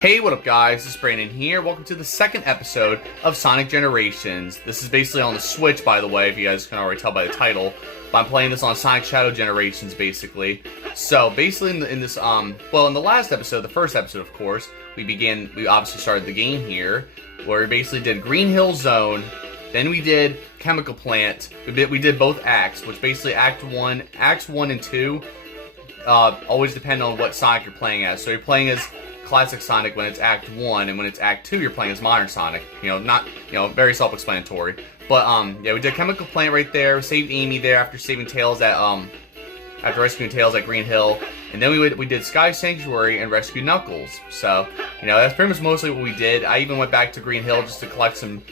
Hey, what up guys, this is Brandon here. Welcome to the second episode of Sonic Generations. This is basically on the Switch, by the way, if you guys can already tell by the title. But I'm playing this on Sonic Shadow Generations, basically. So, basically in this, in the last episode, the first episode, of course, we obviously started the game here, where we basically did Green Hill Zone, then we did Chemical Plant, we did both acts, which basically Acts 1 and 2, always depend on what Sonic you're playing as. So you're playing as Classic Sonic when it's Act 1, and when it's Act 2, you're playing as Modern Sonic. Very self-explanatory. But, yeah, we did Chemical Plant right there, saved Amy there after saving Tails at, after rescuing Tails at Green Hill. And then we did Sky Sanctuary and rescued Knuckles. So, that's pretty much mostly what we did. I even went back to Green Hill just to collect some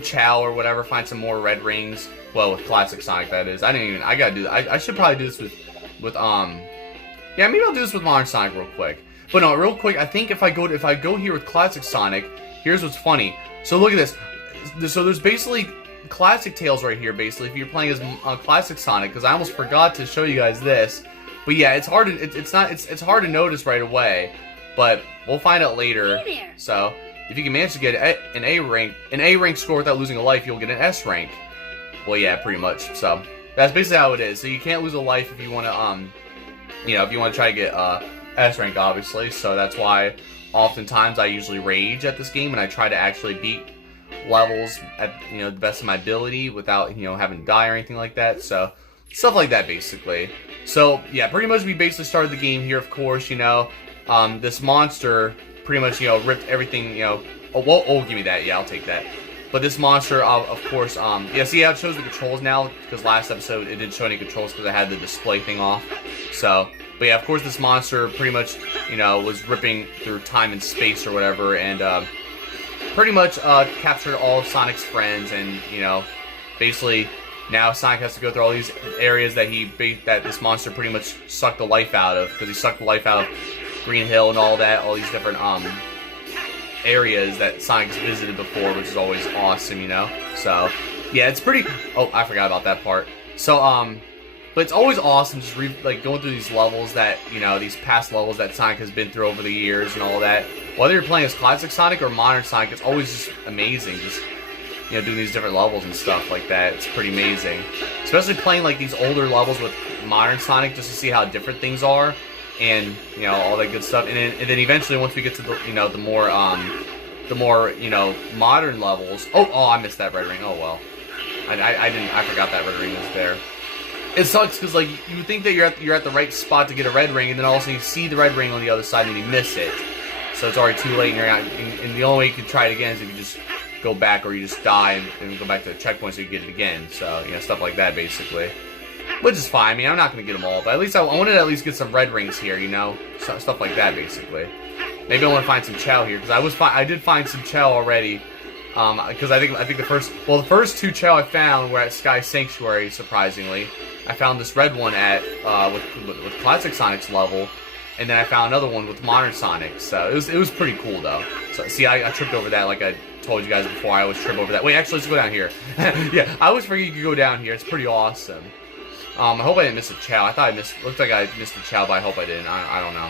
Chow or whatever, find some more red rings. Well, with Classic Sonic, that is. I should probably do this yeah, maybe I'll do this with Modern Sonic real quick. But no, real quick, I think if I go here with Classic Sonic, here's what's funny. So look at this. So there's basically Classic Tails right here, basically, if you're playing as Classic Sonic, because I almost forgot to show you guys this. But yeah, it's hard to notice right away, but we'll find out later. So if you can manage to get an A rank score without losing a life, you'll get an S rank. Well, yeah, pretty much. So that's basically how it is. So you can't lose a life if you want to if you want to try to get S rank, obviously. So that's why oftentimes I usually rage at this game and I try to actually beat levels at the best of my ability without having to die or anything like that. So stuff like that, basically. So yeah, pretty much we basically started the game here. Of course, this monster pretty much ripped everything. Oh, give me that. Yeah, I'll take that. But this monster, of course, yeah, see how it shows the controls now? Because last episode it didn't show any controls because I had the display thing off. So, but yeah, of course this monster pretty much, was ripping through time and space or whatever, and pretty much captured all of Sonic's friends, and basically now Sonic has to go through all these areas that this monster pretty much sucked the life out of, because he sucked the life out of Green Hill and all that, all these different areas that Sonic's visited before, which is always awesome, So, yeah, it's pretty. Oh, I forgot about that part. So, but it's always awesome just going through these levels that these past levels that Sonic has been through over the years and all that. Whether you're playing as Classic Sonic or Modern Sonic, it's always just amazing. Just doing these different levels and stuff like that. It's pretty amazing, especially playing like these older levels with Modern Sonic just to see how different things are. And all that good stuff, and then eventually once we get to the the more modern levels. Oh, I missed that red ring. Oh well, I forgot that red ring was there. It sucks because like you would think that you're at the right spot to get a red ring, and then all of a sudden you see the red ring on the other side and you miss it, so it's already too late and you're out. And the only way you can try it again is if you just go back, or you just die and go back to the checkpoint so you get it again. So stuff like that basically. Which is fine. I mean, I'm not going to get them all, but at least I wanted to at least get some red rings here, stuff like that, basically. Maybe I want to find some Chow here, because I did find some Chow already, because I think the first two Chow I found were at Sky Sanctuary, surprisingly. I found this red one at, with Classic Sonic's level, and then I found another one with Modern Sonic, so it was pretty cool, though. So, see, I tripped over that, like I told you guys before. I always trip over that. Wait, actually, let's go down here. Yeah, I always forget you could go down here. It's pretty awesome. I hope I didn't miss a Chow. Looked like I missed a Chow, but I hope I didn't. I don't know.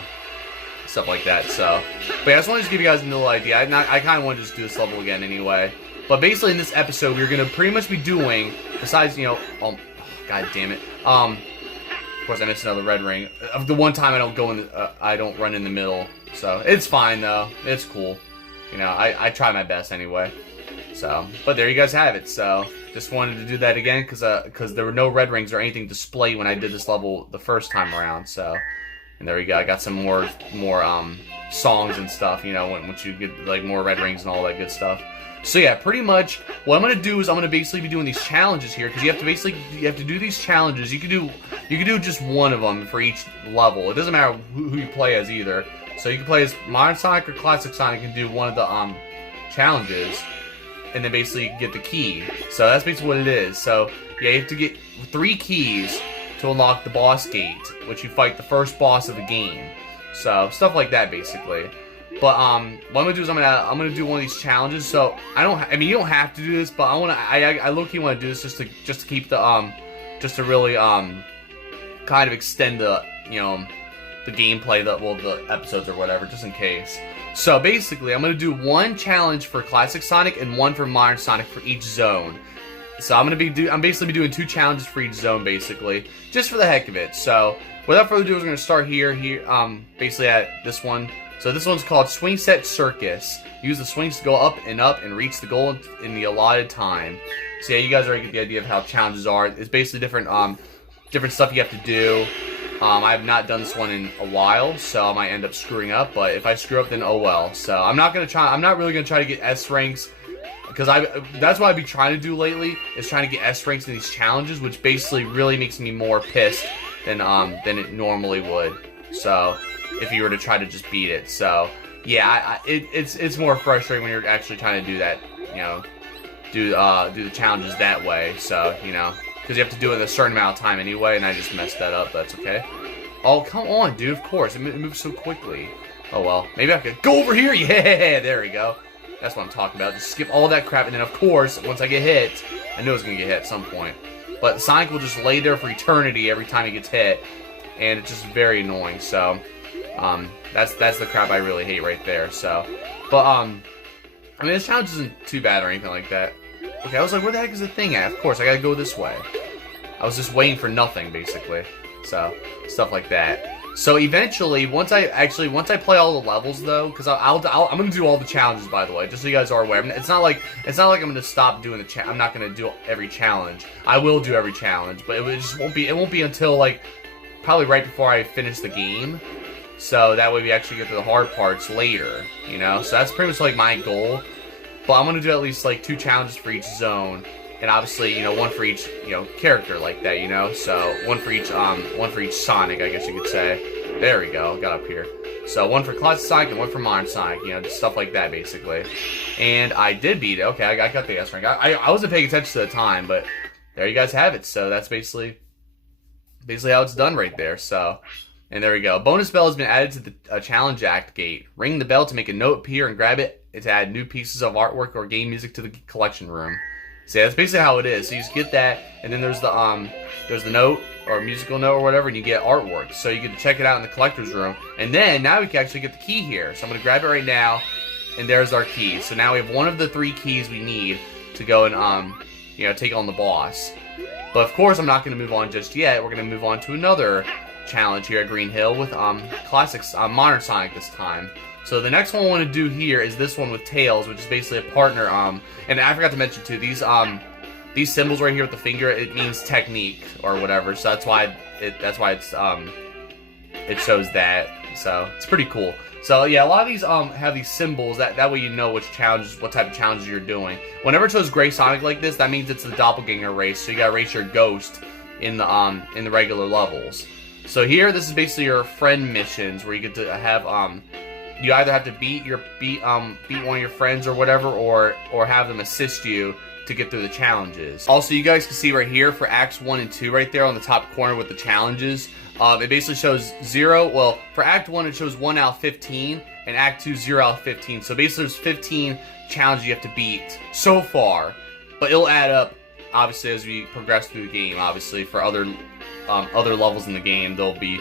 Stuff like that, so. But yeah, I just wanted to give you guys a little idea. I kind of want to just do this level again anyway. But basically in this episode, we're going to pretty much be doing, besides, oh, god damn it. Of course I missed another red ring. The one time I don't run in the middle. So, it's fine though. It's cool. I try my best anyway. So, but there you guys have it. So, just wanted to do that again because there were no red rings or anything displayed when I did this level the first time around. So, and there we go. I got some more songs and stuff. Once you get like more red rings and all that good stuff. So yeah, pretty much what I'm gonna do is I'm gonna basically be doing these challenges here, because you have to do these challenges. You can do just one of them for each level. It doesn't matter who you play as either. So you can play as Modern Sonic or Classic Sonic and do one of the challenges, and then basically get the key. So that's basically what it is. So yeah, you have to get 3 keys to unlock the boss gate, which you fight the first boss of the game. So stuff like that basically. But what I'm gonna do is I'm gonna do one of these challenges. So I mean you don't have to do this, but I low-key want to do this just to keep the just to really kind of extend the the gameplay, the episodes or whatever, just in case. So basically, I'm gonna do one challenge for Classic Sonic and one for Modern Sonic for each zone. So I'm basically doing 2 challenges for each zone, basically, just for the heck of it. So without further ado, we're gonna start here, basically at this one. So this one's called Swing Set Circus. Use the swings to go up and reach the goal in the allotted time. So yeah, you guys already get the idea of how challenges are. It's basically different stuff you have to do. I have not done this one in a while, so I might end up screwing up. But if I screw up, then oh well. So I'm not really gonna try to get S ranks, because that's what I've been trying to do lately, is trying to get S ranks in these challenges, which basically really makes me more pissed than it normally would. So if you were to try to just beat it, so yeah, it's more frustrating when you're actually trying to do that, you know, do the challenges that way. So you know, because you have to do it in a certain amount of time anyway, and I just messed that up. That's okay. Oh, come on, dude. Of course, it moves so quickly. Oh well, maybe I could go over here. Yeah, there we go. That's what I'm talking about. Just skip all that crap, and then of course, once I get hit, I knew I was gonna get hit at some point. But Sonic will just lay there for eternity every time he gets hit, and it's just very annoying. So, that's the crap I really hate right there. So, but I mean, this challenge isn't too bad or anything like that. Okay, I was like, where the heck is the thing at? Of course, I gotta go this way. I was just waiting for nothing, basically. So, stuff like that. So eventually, once I play all the levels though, because I'm gonna do all the challenges, by the way, just so you guys are aware. It's not like I'm gonna stop doing I'm not gonna do every challenge. I will do every challenge, but it just won't be until like probably right before I finish the game. So that way we actually get to the hard parts later, you know. So that's pretty much like my goal. But I'm gonna do at least like 2 challenges for each zone, and obviously, you know, 1 for each, you know, character like that, you know. So 1 for each Sonic, I guess you could say. There we go, got up here. So 1 for Classic Sonic and 1 for Modern Sonic, you know, just stuff like that basically. And I did beat it. Okay, I got the S rank. I wasn't paying attention to the time, but there you guys have it. So that's basically how it's done right there. So. And there we go. Bonus bell has been added to the challenge act gate. Ring the bell to make a note appear and grab it to add new pieces of artwork or game music to the collection room. So yeah, that's basically how it is. So you just get that, and then there's the note or musical note or whatever, and you get artwork. So you get to check it out in the collector's room. And then now we can actually get the key here. So I'm gonna grab it right now, and there's our key. So now we have one of the 3 keys we need to go and you know, take on the boss. But of course, I'm not gonna move on just yet. We're gonna move on to another challenge here at Green Hill with Modern Sonic this time. So the next one I want to do here is this one with Tails, which is basically a partner. And I forgot to mention too, these symbols right here with the finger, it means technique or whatever. So that's why it shows that. So it's pretty cool. So yeah, a lot of these have these symbols that way you know what type of challenges you're doing. Whenever it shows gray Sonic like this, that means it's the doppelganger race. So you gotta race your ghost in the regular levels. So here, this is basically your friend missions where you get to have you either have to beat one of your friends or whatever, or have them assist you to get through the challenges. Also, you guys can see right here for Acts 1 and 2 right there on the top corner with the challenges. It basically shows 0. Well, for Act 1 it shows 1 out of 15, and Act 2 0 out of 15. So basically there's 15 challenges you have to beat so far, but it'll add up obviously as we progress through the game. Obviously for other levels in the game, there'll be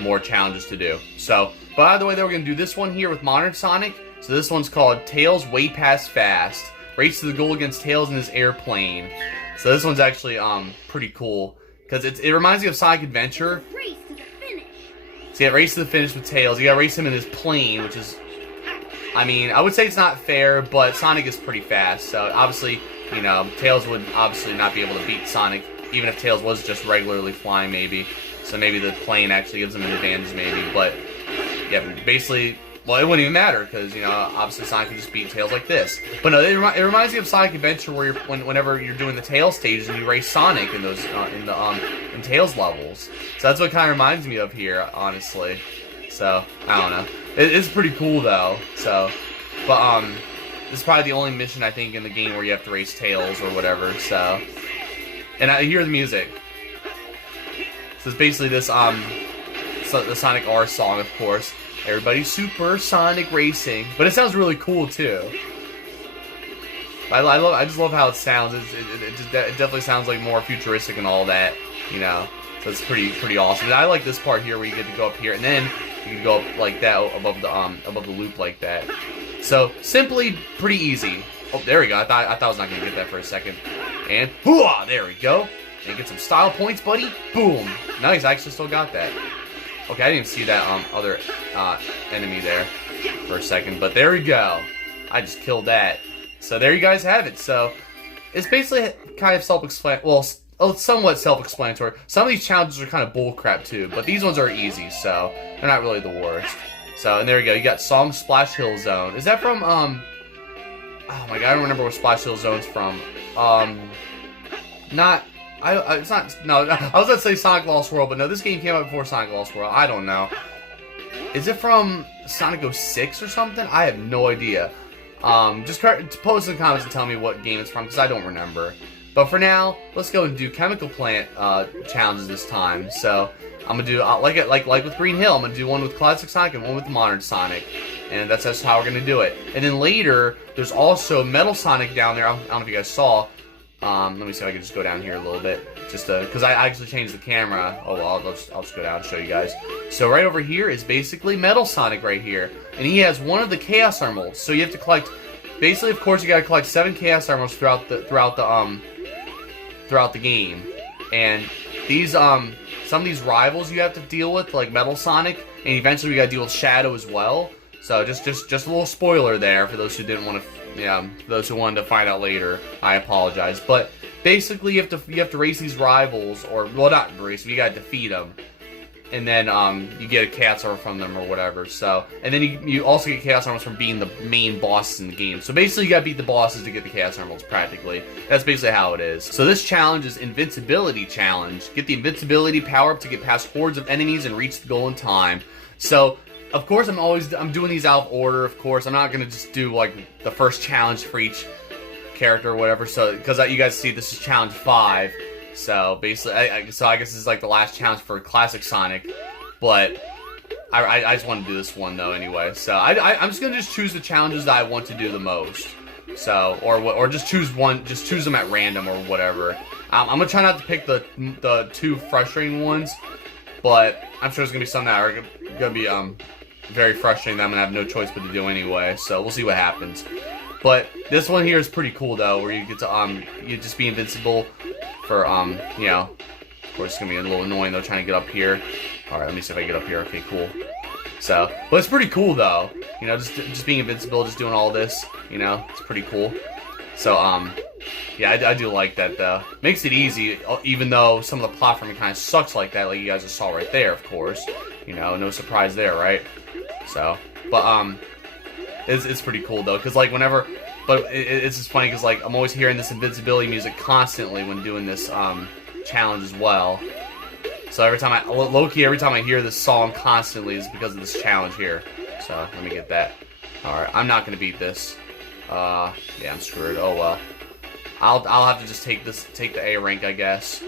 more challenges to do. So, by the way, we're going to do this one here with Modern Sonic. So this one's called Tails Way Past Fast. Race to the goal against Tails in his airplane. So this one's actually pretty cool, because it reminds me of Sonic Adventure. Race to the finish. So yeah, race to the finish with Tails. You gotta race him in his plane, which is, I mean, I would say it's not fair, but Sonic is pretty fast. So obviously, you know, Tails would obviously not be able to beat Sonic, even if Tails was just regularly flying, maybe. So maybe the plane actually gives him an advantage, maybe. But yeah, basically, well, it wouldn't even matter, because, you know, obviously Sonic could just beat Tails like this. But no, it reminds me of Sonic Adventure, where whenever you're doing the Tails stages and you race Sonic in those in Tails levels. So that's what it kind of reminds me of here, honestly. So I don't know. It's pretty cool though. So, but this is probably the only mission I think in the game where you have to race Tails or whatever. So, and I hear the music. So it's basically this the Sonic R song, of course. Everybody's super Sonic racing, but it sounds really cool too. I just love how it sounds. It definitely sounds like more futuristic and all that, you know. So That's pretty awesome. And I like this part here where you get to go up here, and then you can go up like that above the loop like that. So simply pretty easy. Oh, there we go. I thought I was not gonna get that for a second. And hooah, there we go. And get some style points, buddy. Boom. Nice. I actually still got that. Okay, I didn't see that other enemy there for a second, but there we go. I just killed that. So there you guys have it. So it's basically kind of self-explanatory. Well, somewhat self-explanatory. Some of these challenges are kind of bullcrap too, but these ones are easy, so they're not really the worst. So, and there you go. You got Song Splash Hill Zone. Is that from oh my god, I don't remember where Splash Hill Zone's from. It's not. No, I was gonna say Sonic Lost World, but no, this game came out before Sonic Lost World. I don't know. Is it from Sonic 06 or something? I have no idea. Just post in the comments and tell me what game it's from, because I don't remember. But for now, let's go and do Chemical Plant challenges this time. So I'm gonna do like with Green Hill. I'm gonna do one with Classic Sonic and one with Modern Sonic, and that's how we're gonna do it. And then later, there's also Metal Sonic down there. I don't know if you guys saw. Let me see if I can just go down here a little bit, just because I actually changed the camera. Oh well, I'll just go down and show you guys. So right over here is basically Metal Sonic right here, and he has one of the Chaos Emeralds. So you have to collect. Basically, of course, you gotta collect 7 Chaos Emeralds throughout the game, and these some of these rivals you have to deal with, like Metal Sonic, and eventually we gotta deal with Shadow as well. So just a little spoiler there for those who didn't want to. Yeah, those who wanted to find out later, I apologize. But basically, you have to race these rivals, or well, not race. You gotta defeat them, and then you get a Chaos Emerald from them or whatever. So, and then you also get Chaos Emeralds from being the main bosses in the game. So basically, you gotta beat the bosses to get the Chaos Emeralds. Practically, that's basically how it is. So this challenge is Invincibility Challenge. Get the Invincibility power up to get past hordes of enemies and reach the goal in time. So. Of course, I'm doing these out of order. Of course, I'm not gonna just do like the first challenge for each character or whatever. So, because you guys see, this is challenge 5. So basically, I guess this is like the last challenge for Classic Sonic. But I just want to do this one though anyway. So I'm just gonna choose the challenges that I want to do the most. So or just choose one, just choose them at random or whatever. I'm gonna try not to pick the 2 frustrating ones, but I'm sure there's gonna be some that are gonna be very frustrating that I'm gonna have no choice but to do anyway, so we'll see what happens. But this one here is pretty cool though, where you get to you just be invincible for you know, of course it's gonna be a little annoying though trying to get up here. Alright, let me see if I get up here. Okay, cool. So, but it's pretty cool though. You know, just being invincible, just doing all this, you know, it's pretty cool. So yeah, I do like that though. Makes it easy, even though some of the platforming kind of sucks like that, like you guys just saw right there, of course. You know, no surprise there, right? So, but it's pretty cool though, cause like whenever, but it's just funny cause like I'm always hearing this invincibility music constantly when doing this challenge as well. So every time every time I hear this song constantly is because of this challenge here. So let me get that. All right, I'm not gonna beat this. Yeah, I'm screwed. Oh well. I'll have to just take the A rank, I guess.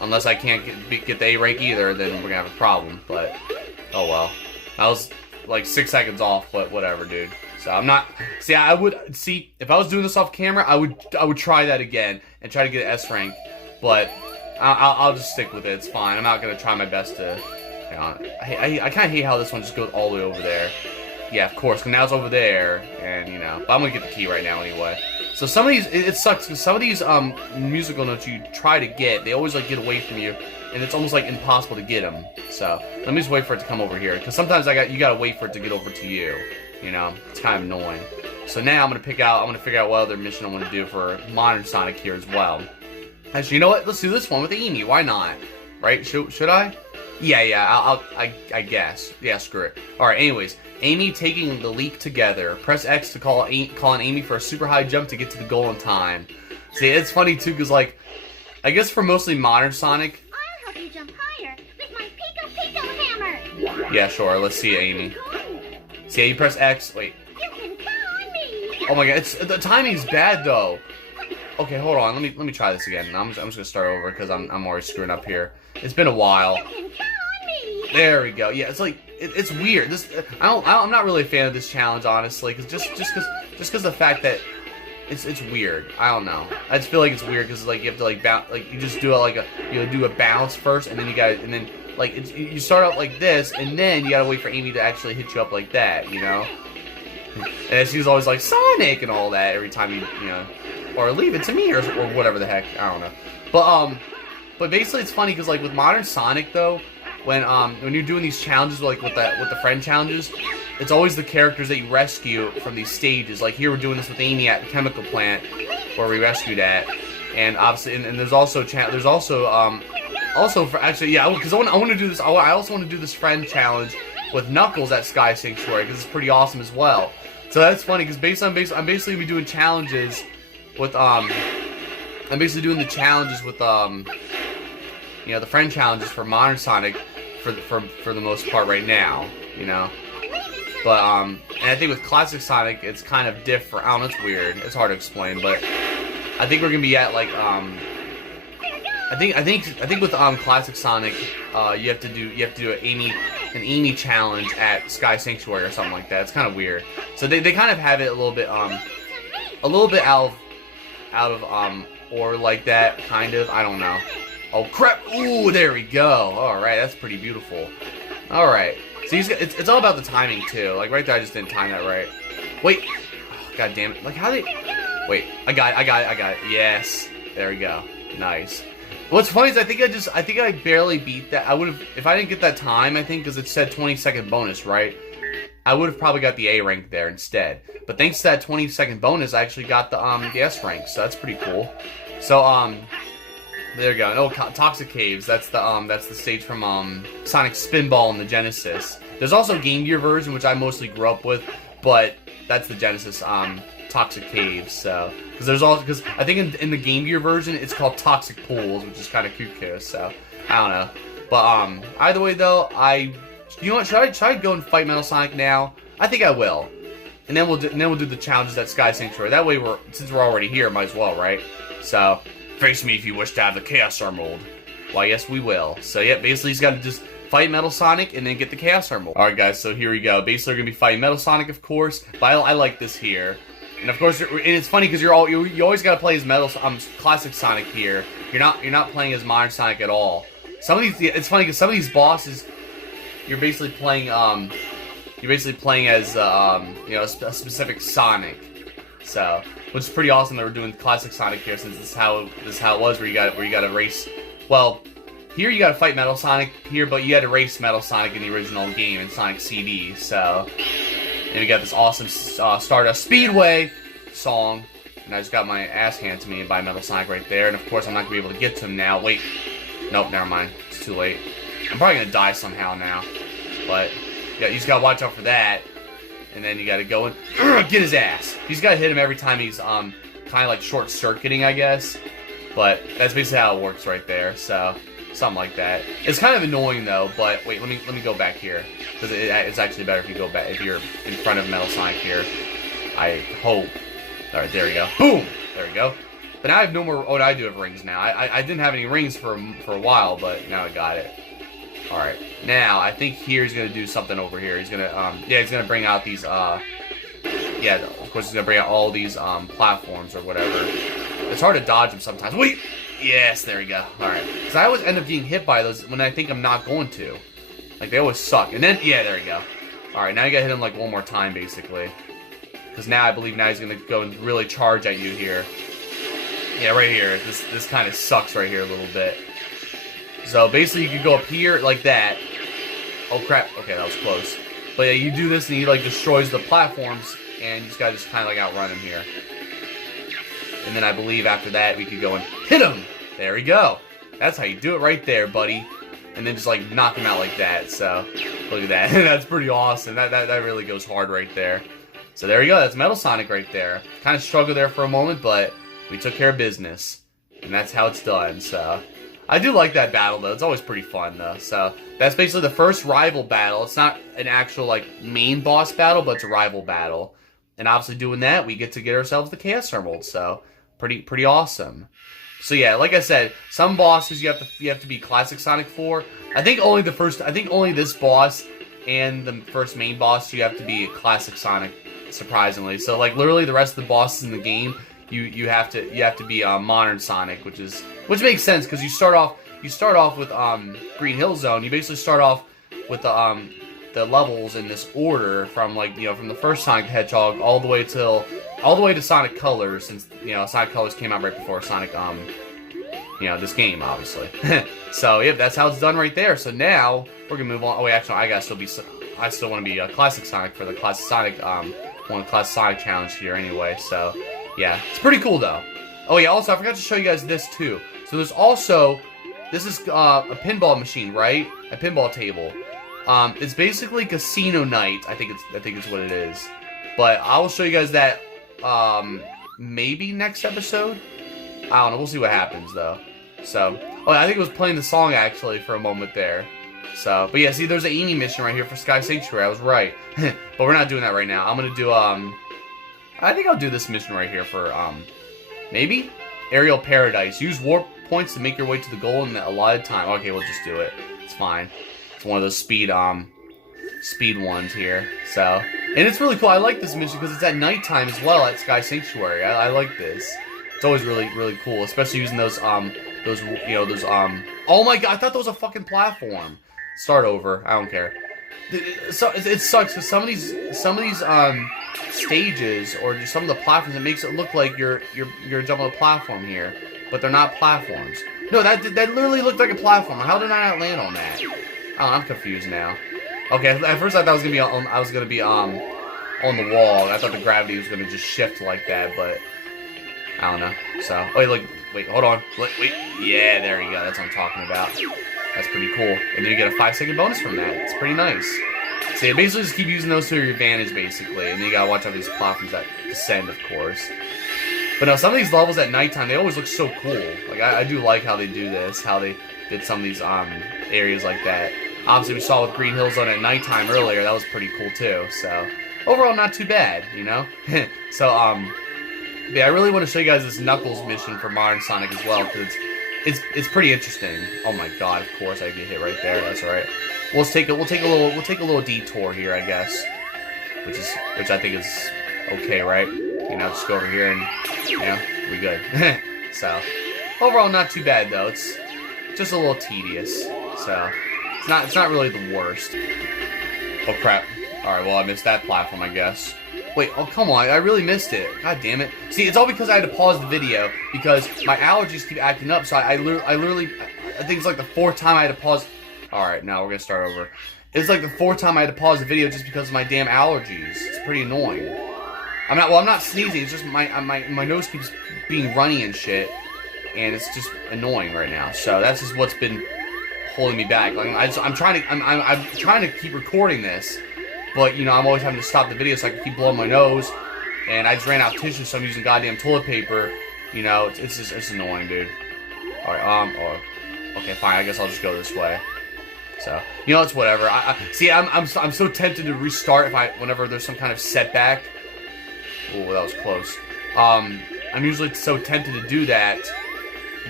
Unless I can't get the A rank either, then we're gonna have a problem. But oh well. I was like 6 seconds off, but whatever, dude. So I'm not. See, I would see if I was doing this off camera, I would try that again and try to get an S rank. But I'll just stick with it. It's fine. I'm not gonna try my best to. You know, I kind of hate how this one just goes all the way over there. Yeah, of course. Now it's over there, and you know. But I'm gonna get the key right now anyway. So some of these, it sucks because some of these musical notes you try to get, they always like get away from you, and it's almost like impossible to get them. So let me just wait for it to come over here, because sometimes you gotta wait for it to get over to you. You know, it's kind of annoying. So now I'm gonna figure out what other mission I want to do for Modern Sonic here as well. Actually, you know what? Let's do this one with Amy. Why not? Right? Should I? Yeah. I guess. Yeah, screw it. All right. Anyways, Amy taking the leap together. Press X to call on Amy for a super high jump to get to the goal in time. See, it's funny too, because like, I guess for mostly Modern Sonic. I'll help you jump higher with my Pico hammer. Yeah, sure. Let's see, Amy. See, you press X. Wait. You can count on me. Oh my God, the timing's bad though. Okay, hold on. Let me try this again. I'm just gonna start over because I'm already screwing up here. It's been a while. You can count on me. There we go. Yeah, it's like it's weird. I'm not really a fan of this challenge, honestly, because just because the fact that it's weird. I don't know. I just feel like it's weird because like you have to like bounce, like you just do it like do a bounce first, and then you got and then like you start out like this, and then you gotta wait for Amy to actually hit you up like that, you know. And she's always like Sonic and all that every time you know, or leave it to me or whatever the heck. I don't know. But basically it's funny because like with modern Sonic though, when you're doing these challenges like with the friend challenges, it's always the characters that you rescue from these stages. Like here we're doing this with Amy at the chemical plant where we rescued at, and obviously and there's also also for actually yeah, because I want to do this. I also want to do this friend challenge with Knuckles at Sky Sanctuary because it's pretty awesome as well. So that's funny because I'm basically be doing challenges with I'm basically doing the challenges with you know, the friend challenges for modern Sonic for the most part right now, you know. But and I think with classic Sonic it's kind of different. I don't know, it's weird. It's hard to explain, but I think we're gonna be at like I think with classic Sonic you have to do an Amy challenge at Sky Sanctuary or something like that. It's kind of weird. So they kind of have it a little bit out of or like that kind of. I don't know. Oh crap! Ooh, there we go. All right, that's pretty beautiful. All right. So it's all about the timing too. Like right there, I just didn't time that right. Wait. Oh, God damn it! Like how they? Wait. I got it. Yes. There we go. Nice. What's funny is I think I barely beat that. I would have if I didn't get that time. I think because it said 20-second bonus, right? I would have probably got the A rank there instead. But thanks to that 20-second bonus, I actually got the S rank. So that's pretty cool. So there you go. Oh, Toxic Caves. That's the stage from Sonic Spinball in the Genesis. There's also a Game Gear version, which I mostly grew up with, but that's the Genesis Toxic Caves. So because I think in the Game Gear version it's called Toxic Pools, which is kind of cuckoo. So I don't know. But either way though, you know what? Should I go and fight Metal Sonic now? I think I will. And then we'll do the challenges at Sky Sanctuary. That way since we're already here, might as well, right? So. Face me if you wish to have the Chaos Emerald. Why, yes, we will. So, yeah, basically he's got to just fight Metal Sonic and then get the Chaos Emerald. Alright, guys, so here we go. Basically, we're going to be fighting Metal Sonic, of course. But I like this here. And, of course, and it's funny because you always got to play as classic Sonic here. You're not playing as modern Sonic at all. Some of these, it's funny because some of these bosses, you're basically playing as, you know, a specific Sonic. So, which is pretty awesome that we're doing classic Sonic here, since this is how it was, where you got to race. Well, here you got to fight Metal Sonic here, but you had to race Metal Sonic in the original game in Sonic CD. So, and we got this awesome Stardust Speedway song, and I just got my ass handed to me by Metal Sonic right there. And of course, I'm not gonna be able to get to him now. Wait, nope, never mind. It's too late. I'm probably gonna die somehow now, but yeah, you just gotta watch out for that. And then you gotta go and get his ass. He's gotta hit him every time he's kind of like short-circuiting, I guess. But that's basically how it works right there. So something like that. It's kind of annoying though. But wait, let me go back here because it's actually better if you go back if you're in front of Metal Sonic here. I hope. All right, there we go. Boom. There we go. But now I have no more. Oh, I do have rings now. I didn't have any rings for a while, but now I got it. Alright, now, I think here he's gonna do something over here. He's gonna, he's gonna bring out these, yeah, of course he's gonna bring out all these, platforms or whatever. It's hard to dodge them sometimes. Wait! Yes, there we go. Alright. Because I always end up getting hit by those when I think I'm not going to. Like, they always suck. And then, yeah, there we go. Alright, now you gotta hit him, like, one more time, basically. Because now, I believe now he's gonna go and really charge at you here. Yeah, right here. This kind of sucks right here a little bit. So basically, you could go up here like that. Oh crap! Okay, that was close. But yeah, you do this and he like destroys the platforms, and you just gotta kind of like outrun him here. And then I believe after that we could go and hit him. There we go. That's how you do it right there, buddy. And then just like knock him out like that. So look at that. That's pretty awesome. That really goes hard right there. So there you go. That's Metal Sonic right there. Kind of struggled there for a moment, but we took care of business, and that's how it's done. So. I do like that battle, though. It's always pretty fun, though. So, that's basically the first rival battle. It's not an actual, like, main boss battle, but it's a rival battle. And obviously doing that, we get to get ourselves the Chaos Emerald. So, pretty awesome. So, yeah, like I said, some bosses you have to be Classic Sonic for. I think only this boss and the first main boss you have to be Classic Sonic, surprisingly. So, like, literally the rest of the bosses in the game, you have to be modern Sonic, which makes sense because you start off with Green Hill Zone. You basically start off with the levels in this order from from the first Sonic the Hedgehog all the way to Sonic Colors, since Sonic Colors came out right before Sonic this game, obviously. So yeah, that's how it's done right there. So now we're gonna move on. Oh wait, actually, I still want to be a Classic Sonic for the Classic Sonic one Classic Sonic challenge here anyway. So yeah, it's pretty cool though. Oh yeah, also I forgot to show you guys this too. So this is a pinball machine, right? A pinball table. It's basically casino night. I think it's what it is. But I will show you guys that maybe next episode. I don't know. We'll see what happens though. So, oh, I think it was playing the song actually for a moment there. So, but yeah, see, there's an Amy mission right here for Sky Sanctuary. I was right, but we're not doing that right now. I'm gonna do I think I'll do this mission right here for maybe Aerial Paradise. Use warp points to make your way to the goal in the allotted time. Okay, we'll just do it. It's fine. It's one of those speed ones here. So, and it's really cool. I like this mission because it's at nighttime as well at Sky Sanctuary. I like this. It's always really cool, especially using those oh my god, I thought that was a fucking platform. Start over. I don't care. So it sucks because some of these stages or just some of the platforms, it makes it look like you're jumping a platform here, but they're not platforms. No, that literally looked like a platform. How did I not land on that? Oh, I'm confused now. Okay, at first I thought I was gonna be on the wall. I thought the gravity was gonna just shift like that, but I don't know. So, oh, wait, hold on. Wait, yeah, there you go. That's what I'm talking about. That's pretty cool. And then you get a 5-second bonus from that. It's pretty nice. So you basically just keep using those to your advantage, basically. And then you gotta watch out for these platforms that descend, of course. But no, some of these levels at nighttime, they always look so cool. Like, I do like how they do this, how they did some of these areas like that. Obviously, we saw with Green Hill Zone at nighttime earlier. That was pretty cool, too. So, overall, not too bad, you know? So, yeah, I really want to show you guys this Knuckles mission for Modern Sonic as well, because it's pretty interesting. Oh my god, of course I get hit right there. That's alright. We'll take a little detour here, I guess, which I think is okay, right? You know, just go over here and we good. So overall, not too bad though. It's just a little tedious. So it's not really the worst. Oh crap! All right, well I missed that platform, I guess. Wait, oh come on, I really missed it. God damn it. See, it's all because I had to pause the video because my allergies keep acting up, so I literally, I think it's like the 4th time I had to pause. Alright, now we're gonna start over. It's like the 4th time I had to pause the video just because of my damn allergies. It's pretty annoying. I'm not sneezing, it's just my nose keeps being runny and shit, and it's just annoying right now. So that's just what's been holding me back. Like, I'm trying to keep recording this, but, you know, I'm always having to stop the video so I can keep blowing my nose. And I just ran out of tissue, so I'm using goddamn toilet paper. You know, it's annoying, dude. Alright, okay, fine, I guess I'll just go this way. So, you know, it's whatever. I'm so tempted to restart whenever there's some kind of setback. Oh, that was close. I'm usually so tempted to do that,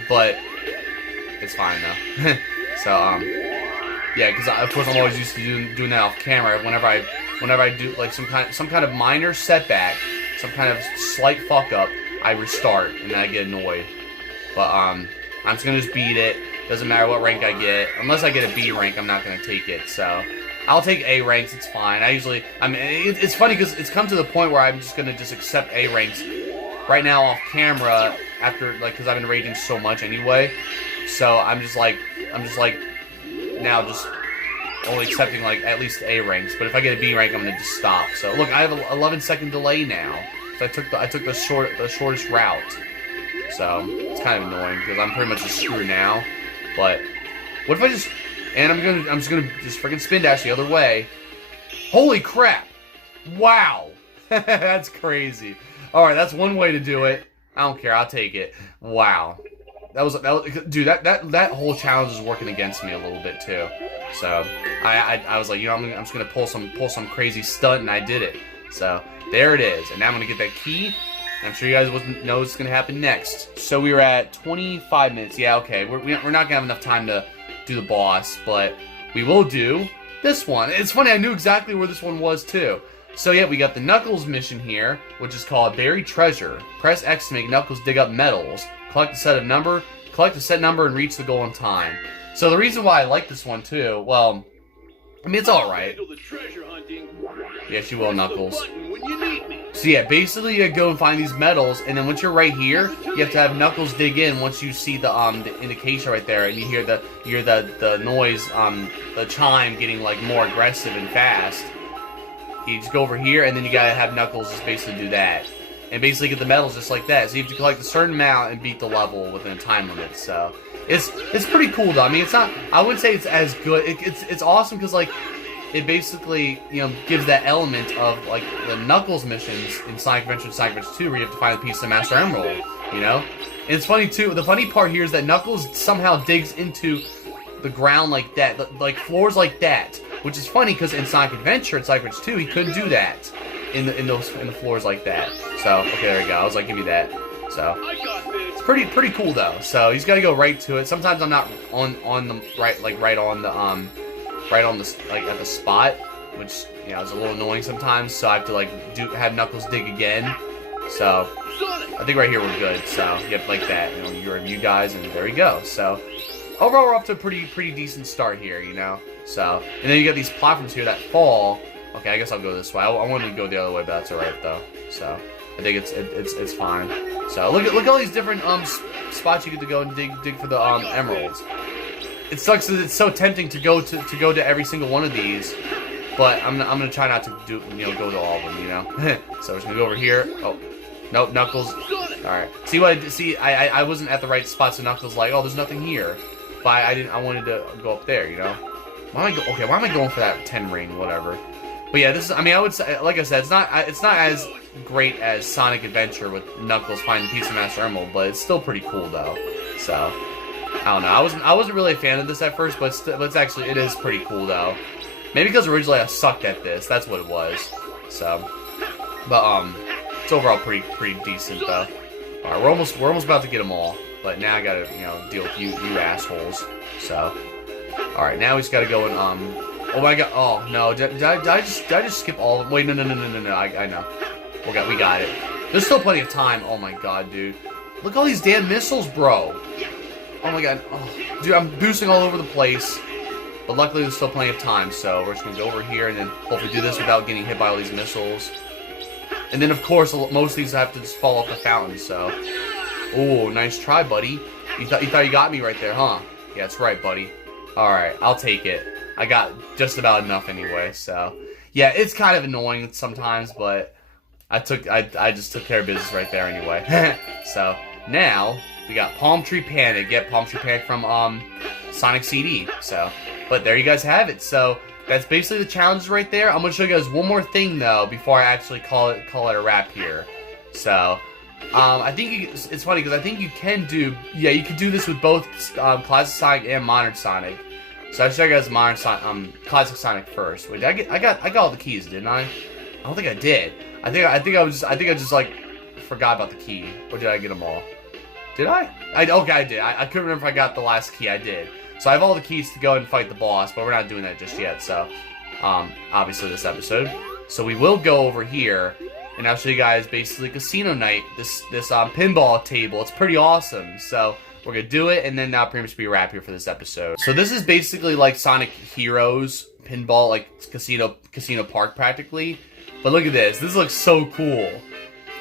but it's fine, though. So, yeah, because of course I'm always used to doing that off camera. Whenever I do like some kind of minor setback, some kind of slight fuck up, I restart and then I get annoyed. But I'm just gonna beat it. Doesn't matter what rank I get, unless I get a B rank, I'm not gonna take it. So I'll take A ranks. It's fine. It's funny because it's come to the point where I'm just gonna accept A ranks right now off camera after because I've been raging so much anyway. So I'm just like. Now just only accepting at least A ranks, but if I get a B rank, I'm gonna just stop. So look, I have an 11-second delay now. So I took the shortest route. So it's kind of annoying because I'm pretty much just screwed now. But what if I just I'm just gonna freaking spin dash the other way. Holy crap! Wow, that's crazy. All right, that's one way to do it. I don't care. I'll take it. Wow. That was dude. That whole challenge is working against me a little bit too. So I was like, you know, I'm just gonna pull some crazy stunt, and I did it. So there it is, and now I'm gonna get that key. I'm sure you guys know what's gonna happen next. So we were at 25 minutes. Yeah, okay. We're not gonna have enough time to do the boss, but we will do this one. It's funny. I knew exactly where this one was too. So yeah, we got the Knuckles mission here, which is called Buried Treasure. Press X to make Knuckles dig up medals. Collect a set number and reach the goal in time. So the reason why I like this one too, well, I mean, it's alright. Yes, you will, Knuckles. So yeah, basically you go and find these medals, and then once you're right here, you have to have Knuckles dig in once you see the indication right there, and you hear the noise, the chime getting like more aggressive and fast. You just go over here, and then you gotta have Knuckles just basically do that. And basically get the medals just like that. So you have to collect a certain amount and beat the level within a time limit. So it's pretty cool though. I mean, it's not. I wouldn't say it's as good. It's awesome because like it basically gives that element of like the Knuckles missions in Sonic Adventure and Sonic Adventure 2 where you have to find a piece of Master Emerald. And it's funny too. The funny part here is that Knuckles somehow digs into the ground like that, like floors like that, which is funny because in Sonic Adventure and Sonic Adventure 2 he couldn't do that in the floors like that. So okay, there you go. I was like, give me that. So it's pretty cool though. So he's got to go right to it. Sometimes I'm not on the right, like right on the like at the spot, which is a little annoying sometimes. So I have to like have Knuckles dig again. So I think right here we're good. So yep, like that. You review guys, and there we go. So overall we're up to a pretty decent start here. So and then you got these platforms here that fall. Okay, I guess I'll go this way. I wanted to go the other way, but that's alright though. So I think it's fine. So look at all these different spots you get to go and dig for the emeralds. It sucks that it's so tempting to go to every single one of these, but I'm gonna try not to go to all of them. So we're just gonna go over here. Oh, nope, Knuckles. All right. See, I wasn't at the right spot, so Knuckles like, oh, there's nothing here, but I wanted to go up there. Why am I going for that 10 ring? Whatever. But yeah, this is. I mean, I would say, like I said, it's not as great as Sonic Adventure with Knuckles finding a piece of Master Emerald, but it's still pretty cool though. So I don't know. I wasn't really a fan of this at first, but it is pretty cool though. Maybe because originally I sucked at this. That's what it was. So, but it's overall pretty decent though. All right, we're almost about to get them all, but now I gotta deal with you assholes. So, all right, now we just gotta go and Oh my god! Oh no! Did I just skip all of them? Wait, no! I know. We got it. There's still plenty of time. Oh my god, dude! Look at all these damn missiles, bro! Oh my god! Oh, dude, I'm boosting all over the place. But luckily, there's still plenty of time. So we're just gonna go over here and then hopefully do this without getting hit by all these missiles. And then of course, most of these have to just fall off the fountain. So, oh, nice try, buddy. You thought you got me right there, huh? Yeah, that's right, buddy. All right, I'll take it. I got just about enough anyway, so yeah, it's kind of annoying sometimes, but I just took care of business right there anyway. So now we got Palm Tree Panic. Get Palm Tree Panic from Sonic CD. So, but there you guys have it. So that's basically the challenges right there. I'm gonna show you guys one more thing though before I actually call it a wrap here. So I think it's funny because I think you can do you can do this with both Classic Sonic and Modern Sonic. So I'll show you guys Classic Sonic first. Wait, I got all the keys, didn't I? I don't think I did. I think I just like forgot about the key. Or did I get them all? Did I? Okay, I did. I couldn't remember if I got the last key. I did. So I have all the keys to go and fight the boss, but we're not doing that just yet. So obviously this episode. So we will go over here and I'll show you guys basically Casino Night. This pinball table. It's pretty awesome. So we're gonna do it, and then that'll pretty much be a wrap here for this episode. So this is basically like Sonic Heroes pinball, like Casino Park practically. But look at this. This looks so cool.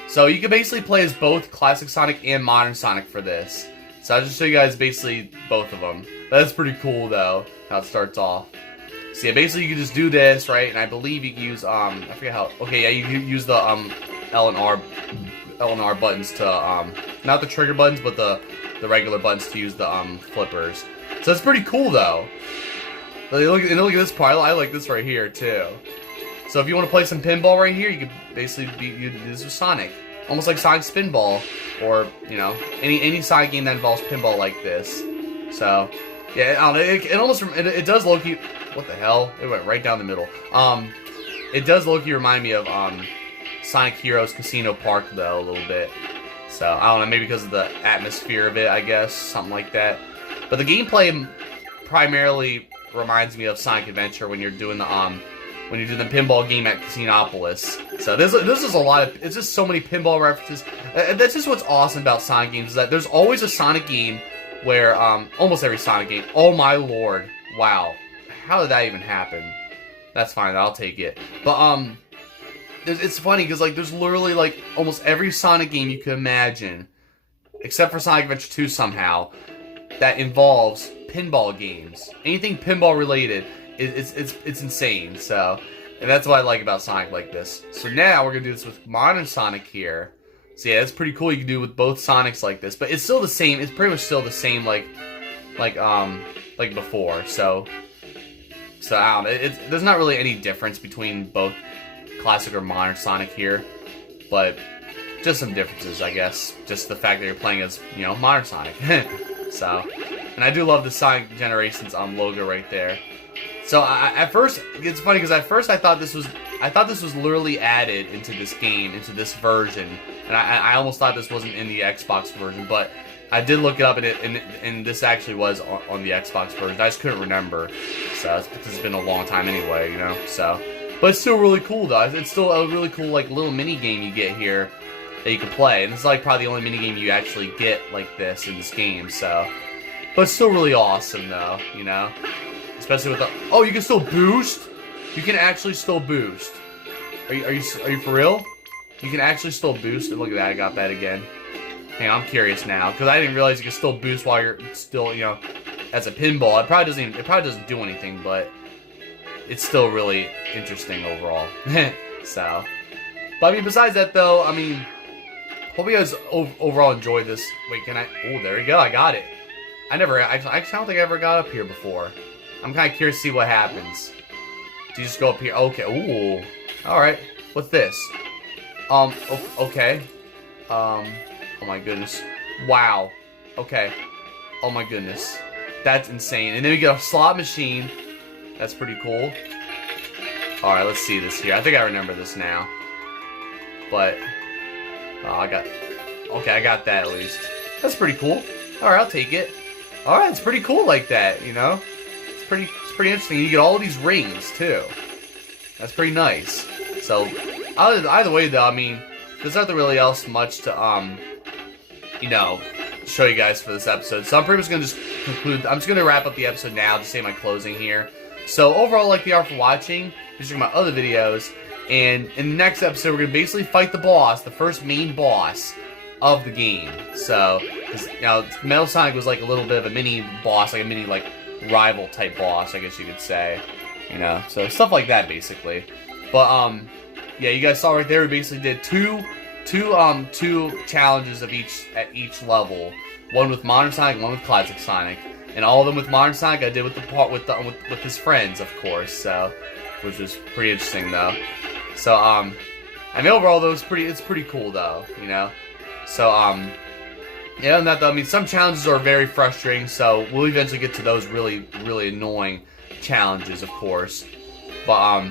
So you can basically play as both Classic Sonic and Modern Sonic for this. So I'll just show you guys basically both of them. That's pretty cool though, how it starts off. So yeah, basically you can just do this, right? And I believe you can use I forget how. Okay, yeah, you can use the L and R buttons to not the trigger buttons, but the regular buttons to use the flippers. So it's pretty cool though. Look at this part. I like this right here too. So if you want to play some pinball right here, you could basically do this with Sonic, almost like Sonic Spinball, or any Sonic game that involves pinball like this. So yeah, I don't know. It does low-key. What the hell? It went right down the middle. It does low-key remind me of Sonic Heroes Casino Park though a little bit. So I don't know, maybe because of the atmosphere of it, I guess, something like that. But the gameplay primarily reminds me of Sonic Adventure when you're doing the when you do the pinball game at Casinopolis. So this is a lot of, it's just so many pinball references. That's just what's awesome about Sonic games, is that there's always a Sonic game where, almost every Sonic game, oh my lord, wow, how did that even happen? That's fine, I'll take it. But, it's funny, because, like, there's literally, like, almost every Sonic game you can imagine, except for Sonic Adventure 2 somehow, that involves pinball games. Anything pinball related, it's insane, so, and that's what I like about Sonic like this. So now, we're gonna do this with modern Sonic here. So yeah, it's pretty cool you can do with both Sonics like this, but it's still the same, it's pretty much still the same, like before, so I don't know, there's not really any difference between both classic or modern Sonic here, but just some differences, I guess. Just the fact that you're playing as, you know, modern Sonic. So, and I do love the Sonic Generations logo right there. So at first, it's funny because at first I thought this was literally added into this game, into this version, and I almost thought this wasn't in the Xbox version, but I did look it up, and this actually was on the Xbox version. I just couldn't remember, so it's because it's been a long time anyway, you know. So, but it's still really cool though. It's still a really cool like little mini game you get here that you can play, and this is like probably the only mini game you actually get like this in this game. So, but it's still really awesome though, you know. Especially with the, oh, you can still boost. You can actually still boost. Are you for real? You can actually still boost. And look at that, I got that again. Hang on, I'm curious now because I didn't realize you can still boost while you're still, you know, as a pinball. It probably doesn't do anything, but it's still really interesting overall. So, but I mean, besides that though, I mean, hope you guys overall enjoyed this. Wait, can I? Oh, there you go. I got it. I don't think I ever got up here before. I'm kind of curious to see what happens. Do you just go up here? Okay. Ooh. Alright. What's this? Okay. Oh my goodness. Wow. Okay. Oh my goodness. That's insane. And then we get a slot machine. That's pretty cool. Alright, let's see this here. I think I remember this now. But, oh, I got that at least. That's pretty cool. Alright, I'll take it. Alright, it's pretty cool like that, you know? It's pretty interesting. You get all these rings, too. That's pretty nice. So, either way, though, I mean, there's nothing really else much to, you know, show you guys for this episode. So I'm pretty much going to just conclude. I'm just going to wrap up the episode now, just say my closing here. So overall, like you are for watching, just check my other videos. And in the next episode, we're going to basically fight the boss, the first main boss of the game. So, you know, Metal Sonic was like a little bit of a mini boss, like a mini, like, rival type boss, I guess you could say. You know, so stuff like that, basically. But, yeah, you guys saw right there, we basically did two challenges at each level. One with Modern Sonic, one with Classic Sonic. And all of them with Modern Sonic, I did with the part with his friends, of course. So, which was pretty interesting, though. So, I mean, overall, though, it's pretty cool, though, you know. So, yeah, and that, though, I mean, some challenges are very frustrating. So, we'll eventually get to those really, really annoying challenges, of course. But,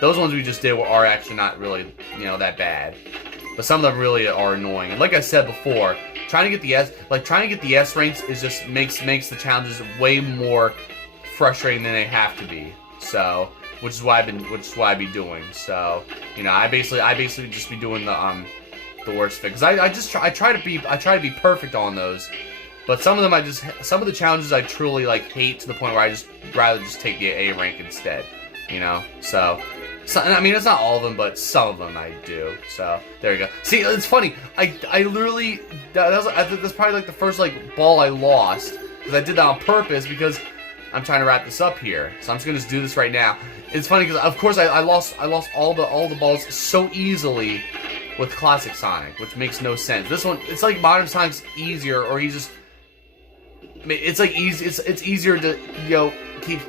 those ones we just did are actually not really, you know, that bad. But some of them really are annoying. And like I said before, trying to get the S ranks is just makes the challenges way more frustrating than they have to be. So, which is what I've been doing. So, you know, I basically just be doing the worst fit, because I try to be perfect on those. But some of the challenges I truly like hate to the point where I just rather just take the A rank instead. You know, so I mean, it's not all of them, but some of them I do. So there you go. See, it's funny. I literally that's probably like the first like ball I lost, because I did that on purpose because I'm trying to wrap this up here. So I'm just gonna just do this right now. It's funny because of course I lost all the balls so easily with Classic Sonic, which makes no sense. This one, it's like Modern Sonic's easier, or he just, it's like easy. It's easier to, you know, keep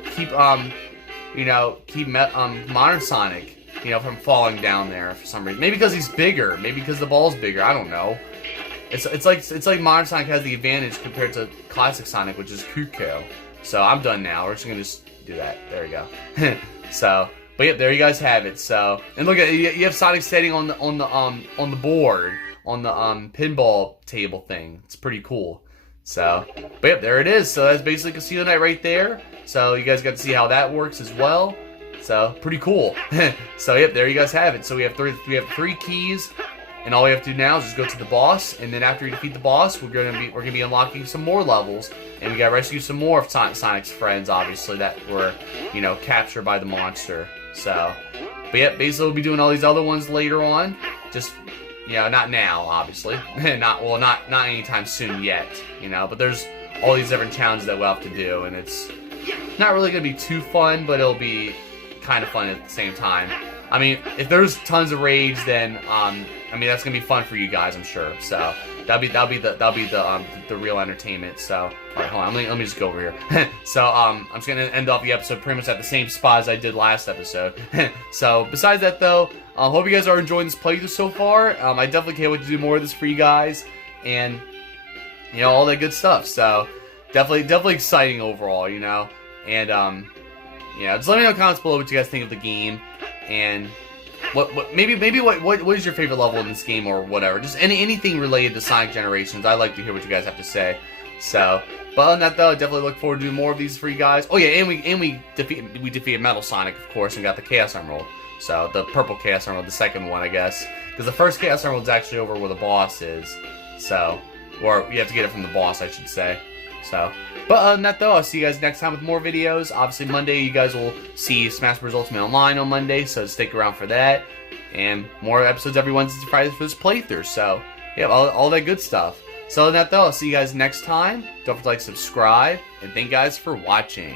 Modern Sonic, you know, from falling down there for some reason. Maybe because he's bigger. Maybe because the ball's bigger. I don't know. It's like Modern Sonic has the advantage compared to Classic Sonic, which is Kuko. So I'm done now. We're just gonna do that. There we go. So, but yeah, there you guys have it. So, and look at, you have Sonic standing on the board, on the pinball table thing. It's pretty cool. So, but yep, there it is. So that's basically Casino Night right there. So you guys got to see how that works as well. So pretty cool. So yep, there you guys have it. So we have three keys, and all we have to do now is just go to the boss, and then after we defeat the boss, we're gonna be unlocking some more levels, and we gotta rescue some more of Sonic's friends, obviously, that were, you know, captured by the monster. So, but yeah, basically we'll be doing all these other ones later on. Just, you know, not now, obviously. not anytime soon yet, you know. But there's all these different challenges that we'll have to do, and it's not really gonna be too fun, but it'll be kind of fun at the same time. I mean, if there's tons of rage, then I mean that's gonna be fun for you guys, I'm sure. So that'll be the real entertainment. So all right, hold on, let me just go over here. So I'm just gonna end off the episode pretty much at the same spot as I did last episode. So besides that though, hope you guys are enjoying this playthrough so far. I definitely can't wait to do more of this for you guys, and you know, all that good stuff. So definitely exciting overall, you know, and yeah, just let me know in the comments below what you guys think of the game, and what is your favorite level in this game, or whatever. Just anything related to Sonic Generations. I'd like to hear what you guys have to say. So, but other than that though, I definitely look forward to doing more of these for you guys. Oh yeah, and we defeated Metal Sonic, of course, and got the Chaos Emerald. So the purple Chaos Emerald, the second one, I guess, because the first Chaos Emerald is actually over where the boss is. So, or you have to get it from the boss, I should say. So, but other than that though, I'll see you guys next time with more videos. Obviously Monday you guys will see Smash Bros. Ultimate Online on Monday, so stick around for that. And more episodes every Wednesday and Friday for this playthrough. So, yeah, all that good stuff. So other than that though, I'll see you guys next time. Don't forget to like, subscribe, and thank you guys for watching.